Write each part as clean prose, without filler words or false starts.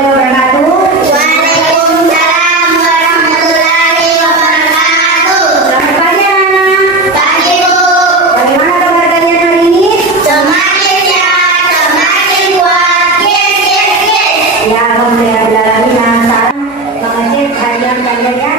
warahmatullahi wabarakatuh. Waalaikumsalam warahmatullahi wabarakatuh. Selamat pagi anak-anak. Pagi Bu. Bagaimana kabar kalian hari ini? Semakin sehat, semakin kuat. Yes, yes, yes. Ya, alhamdulillah. Sekarang mengecek harian kalian ya.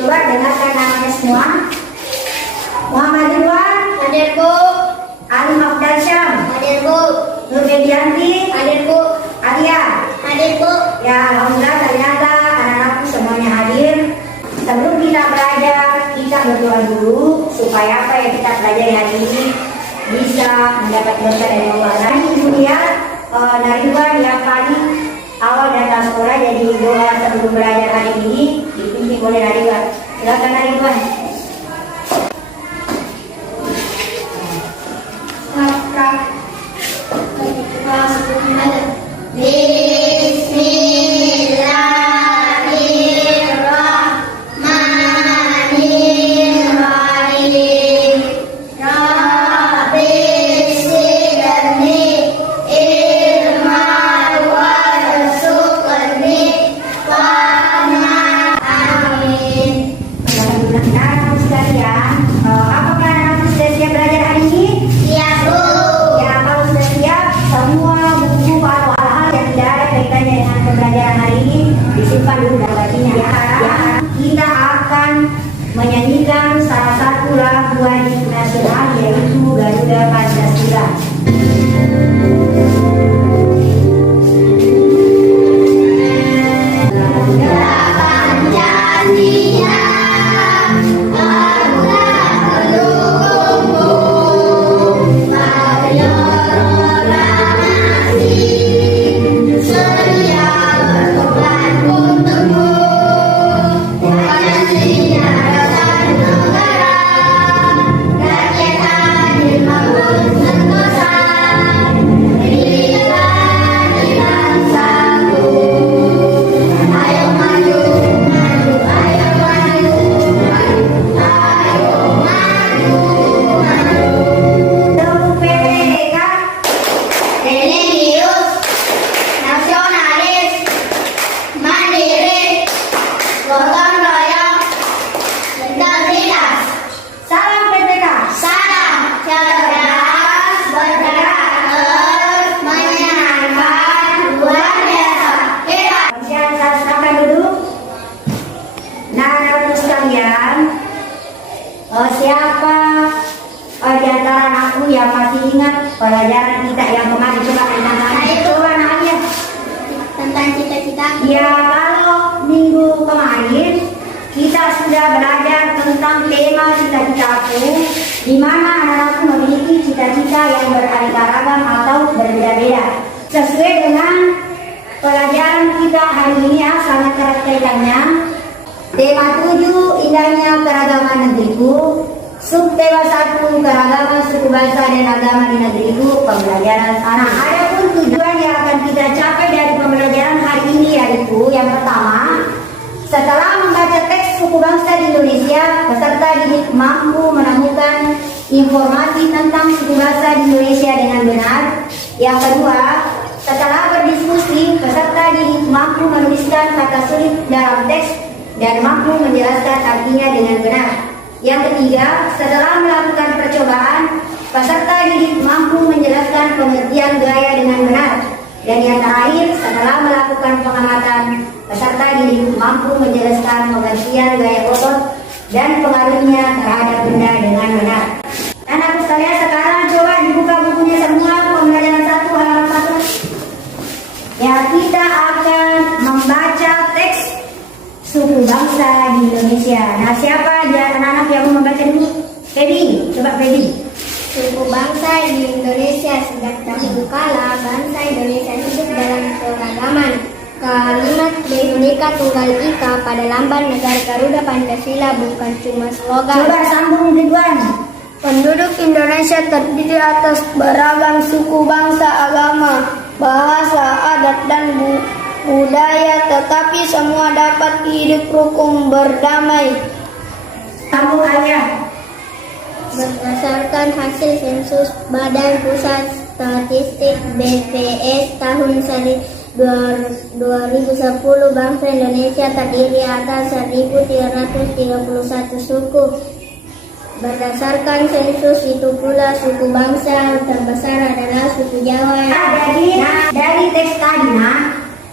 Coba dengarkan namanya semua. Muhammad Irwan, Hadir Bu. Alim Afdalsyam, Hadir Bu. Nur Febianti, Hadir Bu. Arya. Hadir Bu. Ya, alhamdulillah ternyata anak-anakku semuanya hadir. Sebelum kita belajar, kita berdoa dulu supaya apa yang kita pelajari hari ini bisa mendapat berkah dari Allah. Nanti ibu lihat Nariwan yang paling awal datang sekolah, jadi doa sebelum belajar hari ini dipimpin oleh Nariwan. Silakan Nariwan. Bismillahirrahmanirrahim. Rabbi zidni ilma warzuqni fahma. Amin. Anak-anak sekalian, apakah anak sudah siap belajar hari ini? Siap Bu. Ya, kalau sudah siap, semua buku atau hal-hal yang tidak ada kaitannya dengan pembelajaran hari ini disimpan dulu dalam baginya. Ya, kita akan menyanyikan salah satu lagu wajib nasional, yaitu Garuda Pancasila. Religius, nasionalis, mandiri, gotong royong, integritas. Salam PPK. Salam cerdas, bergerak terus, menyenangkan, luar biasa. Kita Saya silakan duduk. Nah, anak-anak sekalian, siapa di antara anakku yang masih ingat pelajaran kita yang kemarin? Coba tangan. Coba anaknya. tentang cita-cita. Ya, kalau minggu kemarin kita sudah belajar tentang tema cita-citaku, di mana anak-anakku memiliki cita-cita yang beraneka ragam atau berbeda-beda. Sesuai dengan pelajaran kita hari ini ya, sangat erat kaitannya. Tema 7, indahnya keragaman negeriku. Subtema 1, keragaman suku bangsa dan agama di negeriku, pembelajaran anak. Adapun tujuan yang akan kita capai dari pembelajaran hari ini yaitu yang pertama, setelah membaca teks suku bangsa di Indonesia, peserta didik mampu menemukan informasi tentang suku bangsa di Indonesia dengan benar. Yang kedua, setelah berdiskusi, peserta didik mampu menuliskan kata sulit dalam teks dan mampu menjelaskan artinya dengan benar. Yang ketiga, setelah melakukan percobaan, peserta didik mampu menjelaskan pengertian gaya dengan benar. Dan yang terakhir, setelah melakukan pengamatan, peserta didik mampu menjelaskan pengertian gaya otot dan pengaruhnya terhadap benda dengan benar. Anak sekalian, sekarang coba dibuka bukunya semua, pembelajaran 1 halaman 1. Ya, kita akan membaca teks suku bangsa di Indonesia. Nah, siapa di anak-anak yang mau membaca dulu? Feby, coba Feby. Suku bangsa di Indonesia sejak dahulu kala, bangsa Indonesia hidup dalam keragaman. Kalimat Bhinneka Tunggal Ika pada lambang negara Garuda Pancasila bukan cuma slogan. Coba sambung Ridwan. Penduduk Indonesia terdiri atas beragam suku bangsa, agama, bahasa, adat, dan budaya, tetapi semua dapat hidup rukun berdamai. Sambung Arya. Berdasarkan hasil sensus Badan Pusat Statistik BPS tahun 2010 bangsa Indonesia terdiri atas 1.331 suku. Berdasarkan sensus itu pula suku bangsa terbesar adalah suku Jawa. Dari teks tadi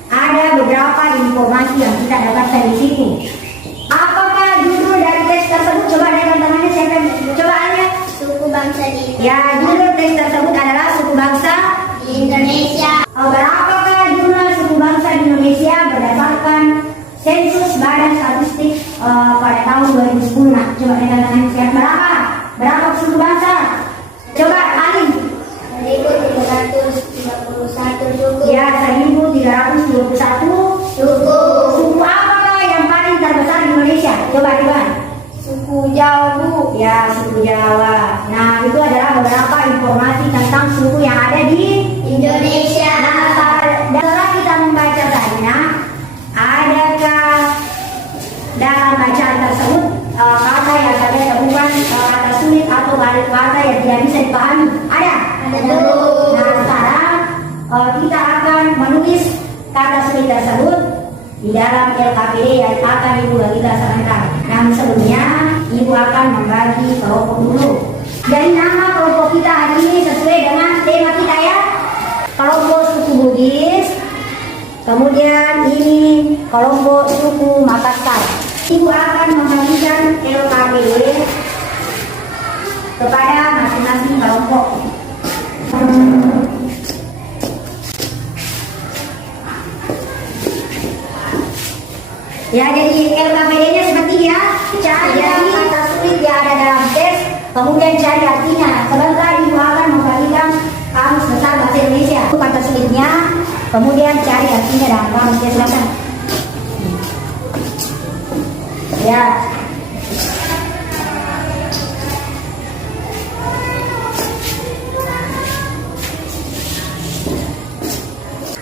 ada beberapa informasi yang kita dapatkan di situ. Apakah judul dari teks tersebut? Coba lihat tangannya, siapa yang coba lihat? Suku bangsa di Ya, judul teks tersebut adalah suku bangsa di Indonesia. Berapakah jumlah suku bangsa di Indonesia berdasarkan sensus Badan Statistik pada tahun 2010? Nah, coba lihat tangannya, siapa? Berapa suku bangsa? Coba Alim. 1.331 suku. Ya, 1.321 Suku. Suku apakah yang paling terbesar di Indonesia? Coba. Suku Jawa, Bu. Ya, suku Jawa. Nah, itu adalah beberapa informasi tentang suku yang ada di Indonesia. Nah, setelah kita membaca tadi, adakah dalam bacaan tersebut kata yang saya temukan kata sulit atau kata yang tidak bisa dipahami? Ada? Ada. Nah, sekarang kita akan menulis kata sulit tersebut di dalam LKPD yang akan Ibu bagi laksanakan. Namun sebelumnya Ibu akan membagi kelompok dulu. Jadi nama kelompok kita hari ini sesuai dengan tema kita ya. Kelompok suku Bugis. Kemudian ini kelompok suku Makassar. Ibu akan membagikan LKPD kepada masing-masing kelompok. Ya, jadi LKPD-nya seperti ya. Cari kata sulit yang ada dalam teks, kemudian cari artinya. Sebentar Ibu akan membagikan kamus besar bahasa Indonesia. Itu kata sulitnya, kemudian cari artinya dalam kamus. Ya, silakan. Ya.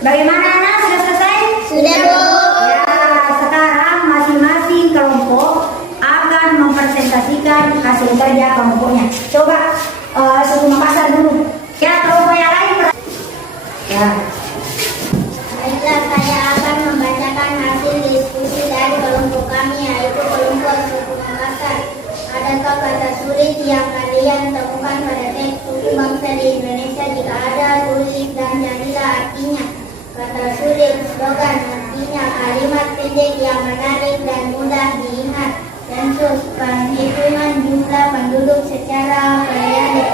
Bagaimana anak? Sudah selesai? Sudah, Bu. Kelompok akan mempresentasikan hasil kerja kelompoknya. Coba suku Makassar dulu. Ya, kelompok yang lain. Ya. Baiklah, saya akan membacakan hasil diskusi dari kelompok kami, yaitu kelompok suku Makassar. Adakah kata sulit yang kalian temukan pada teks suku bangsa di Indonesia? Jika ada, tulis dan carilah artinya. Kata sulit, slogan, artinya kalimat pendek yang menarik dan mudah diingat. Sensus, penghitungan jumlah penduduk secara periode.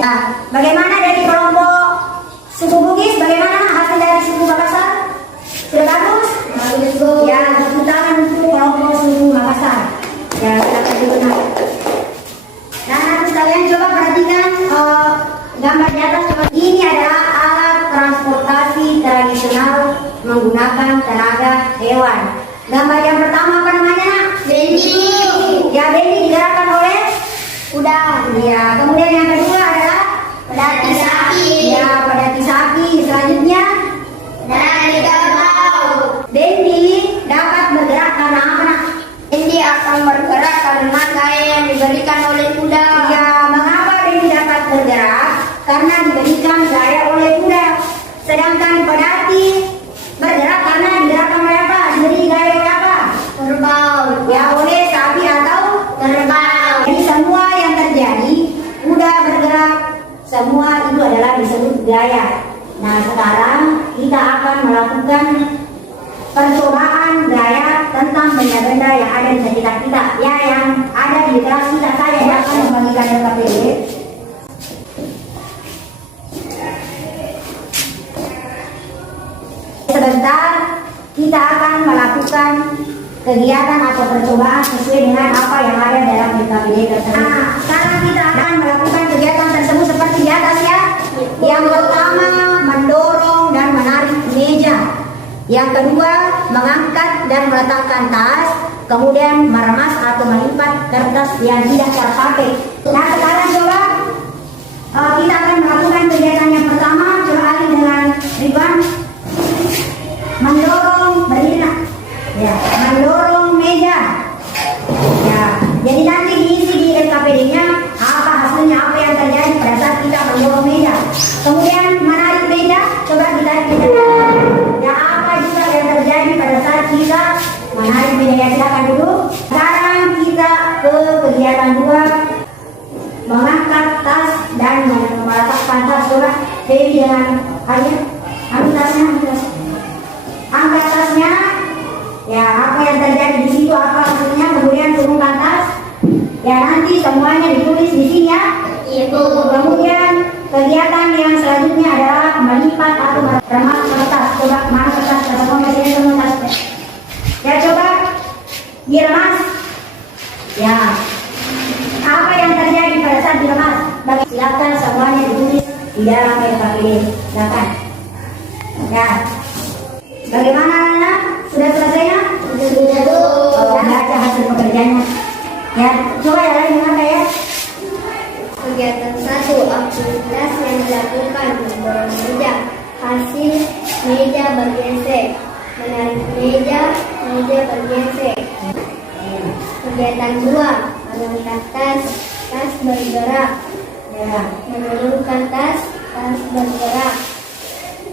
Nah, bagaimana dari kelompok suku Bugis? Bagaimana hasil dari suku Makassar? Sudah bagus? Bagus, Bu. Ya, tepuk tangan untuk kelompok suku Makassar. Ya, silakan dikenal. Nah, nanti kalian coba perhatikan gambar di atas. Ini adalah alat transportasi tradisional menggunakan tenaga hewan. Gambar yang pertama apa namanya? Bendi. Ya, bendi digerakkan oleh Kuda. ya. Kemudian yang kedua adalah Pedati sapi. ya, pedati sapi. Selanjutnya Dari kerbau. bendi dapat bergerak karena apa? Nak? Bendi akan bergerak karena gaya yang diberikan oleh kuda. Ya, mengapa bendi dapat bergerak? Karena diberikan gaya oleh kuda. Sedangkan pedati bergerak karena digerakkan oleh apa? Diberi gaya oleh apa? Kerbau. Ya, oleh sapi atau Kerbau. jadi semua yang terjadi kuda bergerak, semua itu adalah disebut gaya. Nah, sekarang kita akan melakukan percobaan gaya tentang benda-benda yang ada di sekitar kita, ya, yang ada di kelas kita. Saya yang akan membagikan LKPD. Sebentar kita akan melakukan kegiatan atau percobaan sesuai dengan apa yang ada dalam LKPD tersebut. Nah, sekarang kita akan melakukan kegiatan tersebut seperti di atas ya. Yang pertama, mendorong dan menarik meja. Yang kedua, mengangkat dan meletakkan tas. Kemudian meremas atau melipat kertas yang tidak terpakai. Nah, sekarang coba kita akan melakukan kegiatan yang pertama. Coba Ali dengan Ridwan. Mendorong, berdiri nak. Ya, mendorong meja. Ya, jadi nanti diisi di LKPD-nya apa hasilnya, apa yang terjadi pada saat kita mendorong meja. Kemudian menarik meja, coba ditarik meja. Ya, Kegiatan 2, mengangkat tas dan meletakkan tas. Coba Dewi dengan Ayah, ambil tasnya, angkat tasnya. Ya, apa yang terjadi di situ, apa maksudnya, kemudian turunkan tas. Ya, nanti semuanya ditulis di sini ya. Ibu. Kemudian kegiatan yang selanjutnya adalah melipat atau meremas kertas. Coba mana kertas? Semua sini semua tas. Ya, coba diremas. Ya, apa yang terjadi pada saat diremas? Silakan semuanya ditulis di dalam KPD. Silakan. Ya, bagaimana anak? Sudah selesai ya? Sudah, Bu. Oh, baca hasil pekerjaannya. Ya, coba ya lain apa ya? Kegiatan 1, aktivitas yang dilakukan mendorong meja. Hasil meja bergeser. Menarik meja bergeser. Kegiatan 2, mengangkat tas bergerak. Ya. Menurunkan tas bergerak.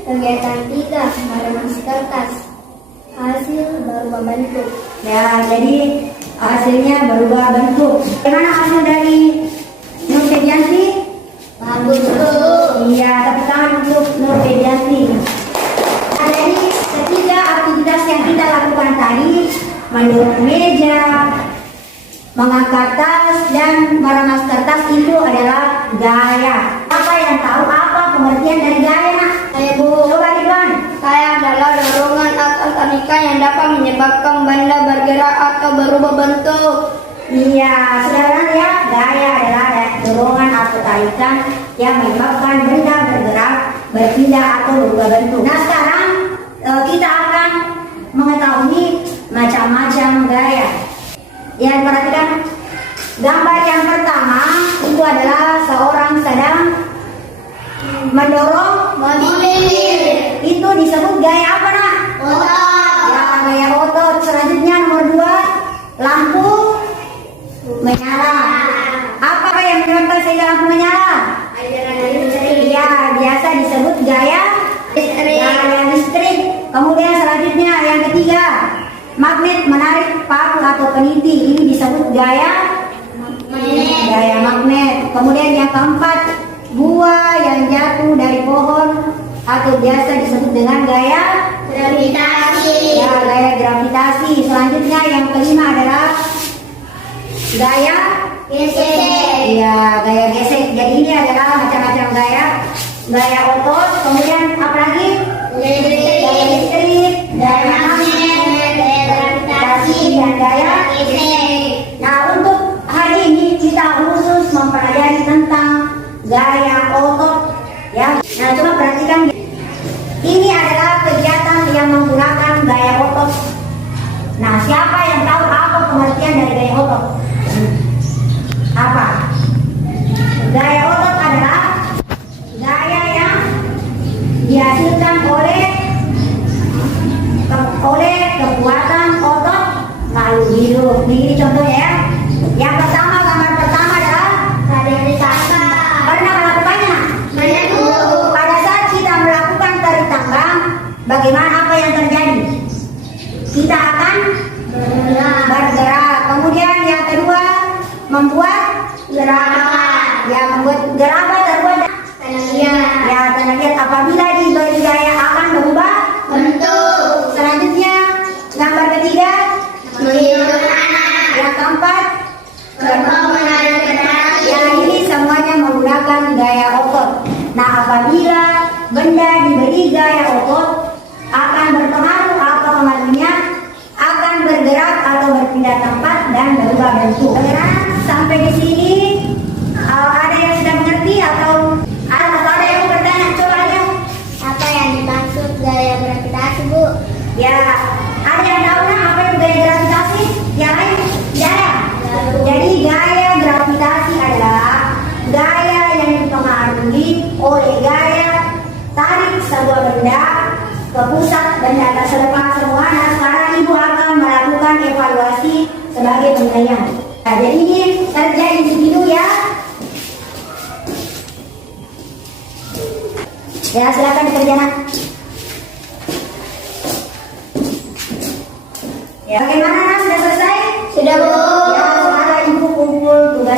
Kegiatan 3, meremas kertas. Hasil berubah bentuk. Ya, jadi hasilnya berubah bentuk. Bagaimana hasil dari Nur Febianti? Bagus, Bu. Iya, tapi tangan untuk Nur Febianti. Nah, jadi ketiga aktivitas yang kita lakukan tadi, mendorong meja, mengangkat tas, dan meremas kertas itu adalah gaya. Apa yang tahu apa pengertian dari gaya, Nak? Bu. Coba Ridwan. Gaya adalah dorongan atau tarikan yang dapat menyebabkan benda bergerak atau berubah bentuk. Iya, saudara ya, gaya adalah dorongan atau tarikan yang menyebabkan benda bergerak, berpindah atau berubah bentuk. Nah, sekarang kita akan mengetahui macam-macam gaya. Ya, perhatikan gambar yang pertama itu adalah seorang sedang mendorong Mobil. Itu disebut gaya apa, Nak? Otot. Ya, gaya otot. Selanjutnya nomor 2, lampu menyala. Apa yang menyebabkan sehingga lampu menyala? Ya, biasa disebut gaya listrik. Kemudian selanjutnya yang ketiga, magnet menarik paku atau peniti. Ini disebut gaya magnet. Kemudian yang keempat, buah yang jatuh dari pohon atau biasa disebut dengan gaya Gravitasi. ya, gaya gravitasi. Selanjutnya yang kelima adalah gaya Gesek. ya, gaya gesek. Jadi ini adalah macam-macam gaya otot. Kemudian apa lagi? Gaya listrik, gaya magnet, Gaya gravitasi, dan gaya gesek. Nah, untuk hari ini kita khusus mempelajari tentang gaya otot ya. Nah, coba perhatikan. Ini adalah kegiatan yang menggunakan gaya otot. Nah, siapa yang tahu apa pengertian dari gaya otot? Apa? Gaya otot adalah gaya yang dihasilkan oleh kekuatan otot makhluk hidup. Ini contohnya ya. Yang pertama, gambar pertama adalah Tarik tangga. pernah melakukannya. Bu. Pada saat kita melakukan tarik tambang, bagaimana apa yang terjadi? Kita akan bergerak. Kemudian yang kedua, membuat Gerakan. ya, membuat gerabah terbuat ya, tanah liat. Apabila diberi gaya akan berubah Bentuk. Selanjutnya gambar ketiga, Menghidup anak. yang keempat, Kerbau menarik kendali. ya, ini semuanya menggunakan gaya otot. Nah, apabila benda diberi gaya otot, akan berpengaruh apa pengaruhnya? Akan bergerak atau berpindah tempat dan berubah bentuk. Saudara, sampai di sini ada yang sudah mengerti atau ada yang mau bertanya? Coba aja. Apa yang dimaksud gaya gravitasi, Bu? Ya, ada yang tahu nah apa itu gaya gravitasi? Yang lain tidak ada. Jadi gaya gravitasi adalah gaya yang dipengaruhi oleh gaya tarik sebuah benda ke pusat benda tersebut semua. Nah, sekarang Ibu akan melakukan evaluasi sebagai penilaian. Nah, jadi ini terjadi di situ ya. Ya, silakan dikerjakan. Ya, bagaimana? Sudah selesai? Sudah, Bu. Ya, sekarang Ibu kumpul tugas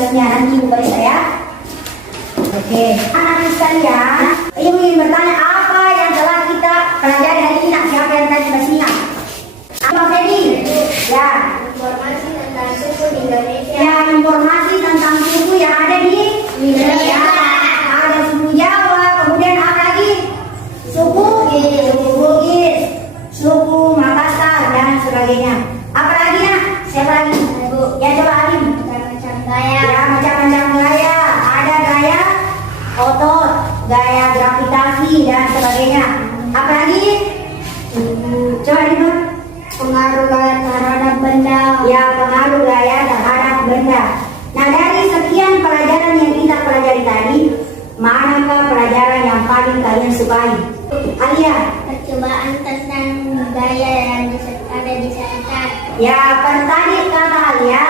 gaya gravitasi dan sebagainya. Apalagi coba dibuat Pengaruh gaya terhadap benda. ya, pengaruh gaya terhadap benda. Nah, dari sekian pelajaran yang kita pelajari tadi, manakah pelajaran yang paling kalian sukai? Alia? Percobaan tentang gaya yang ada di sekitar. Ya, tadi kata Alia,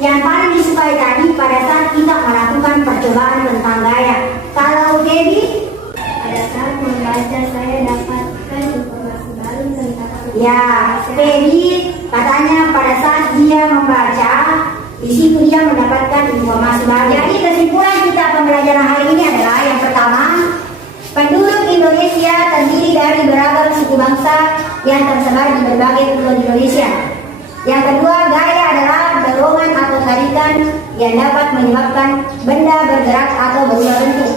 yang paling disukai tadi pada saat kita melakukan percobaan tentang gaya. Kalau Debbie? Pada saat membaca saya dapatkan informasi baru tentang Ya, Debbie katanya pada saat dia membaca, di situ dia mendapatkan informasi baru. Jadi kesimpulan kita pembelajaran hari ini adalah yang pertama, penduduk Indonesia terdiri dari beragam suku bangsa yang tersebar di berbagai pulau di Indonesia. Yang kedua, gaya adalah dorongan atau tarikan yang dapat menyebabkan benda bergerak atau berubah bentuk.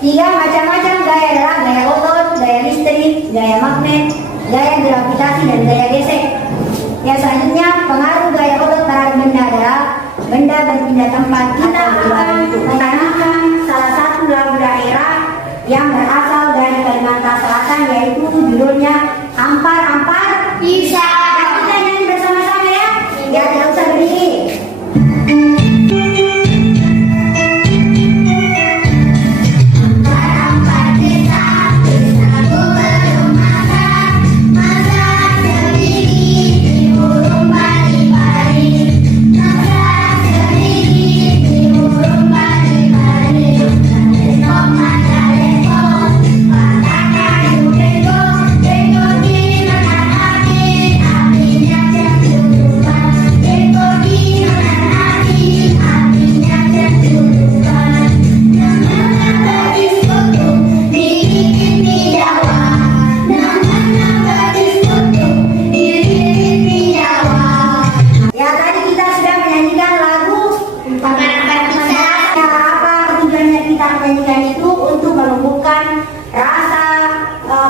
Tiga, macam-macam gaya adalah gaya otot, gaya listrik, gaya magnet, gaya gravitasi, dan gaya gesek. Yang selanjutnya, pengaruh gaya otot terhadap benda adalah benda berpindah tempat. Kita akan menanyakan salah satu lagu daerah yang berasal dari Kalimantan Selatan, yaitu judulnya Ampar-Ampar Bisa. Kita nyanyi bersama-sama ya, biar tidak usah berdiri.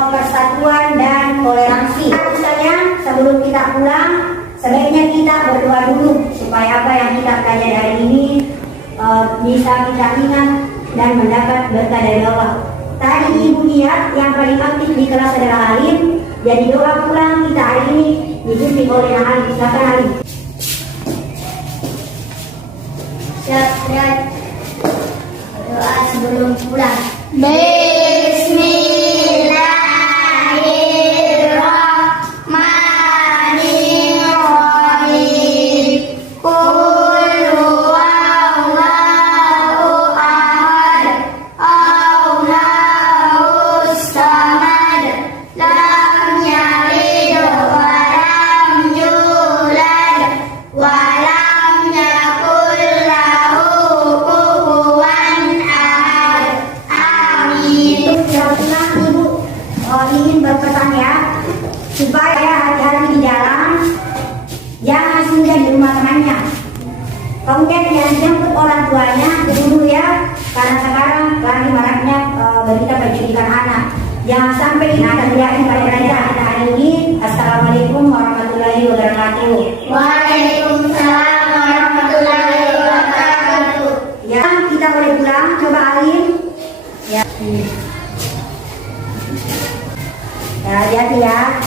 Persatuan dan toleransi. Misalnya sebelum kita pulang, sebaiknya kita berdoa dulu supaya apa yang kita pelajari hari ini bisa kita ingat dan mendapat berkah dari Allah. Tadi Ibu lihat yang paling aktif di kelas adalah Halim. Jadi doa pulang kita hari ini dipimpin oleh Halim. Silakan Halim. Siap. Doa sebelum pulang. Ingin berpesan ya, supaya hati-hati di jalan, jangan singgah di rumah temannya. Kemudian yang dijemput orang tuanya dulu ya, karena sekarang lagi maraknya berita penculikan anak. Jangan sampai kita terjadi pada kita hari ini. Assalamualaikum warahmatullahi wabarakatuh. Waalaikumsalam warahmatullahi wabarakatuh. Ya, kita boleh pulang. Coba Alim. Ya. Ya, hati-hati ya.